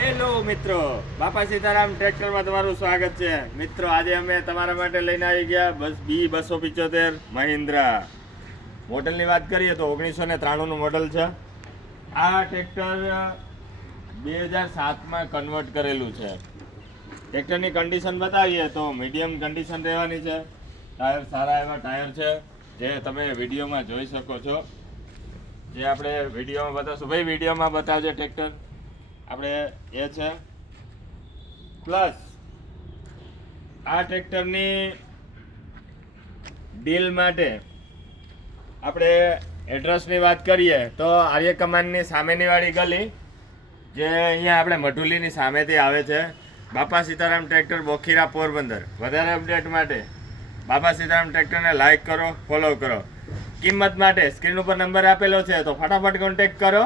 Hello મિત્રો, બાપા સીતારામ ટ્રેક્ટરમાં તમારું સ્વાગત છે. મિત્રો આજે અમે તમારા માટે લઈને આવી ગયા બસ B275 મહિન્દ્રા. મોડલની વાત કરીએ તો 1993નું મોડલ છે. આ ટ્રેક્ટર 2007માં કન્વર્ટ કરેલું છે. ટ્રેક્ટરની કન્ડિશન બતાવીએ તો મીડિયમ કન્ડિશન રહેવાની છે. ટાયર સારા એવા ટાયર છે જે તમે વિડીયોમાં જોઈ શકો છો. જે આપણે વિડીયોમાં બતાવશું. ભાઈ વિડીયોમાં બતાવજો ટ્રેક્ટર. આપણે એ છે પ્લસ આ ટ્રેક્ટરની ડીલ માટે આપણે એડ્રેસની વાત કરીએ તો આર્ય કમાનની સામેની વાળી ગલી, જે અહીંયા આપણે મઢુલીની સામેથી આવે છે. બાપા સીતારામ ટ્રેક્ટર, બોખીરા, પોરબંદર. વધારે અપડેટ માટે બાપા સીતારામ ટ્રેક્ટરને લાઈક કરો, ફોલો કરો. કિંમત માટે સ્ક્રીન ઉપર નંબર આપેલો છે તો ફટાફટ કોન્ટેક્ટ કરો.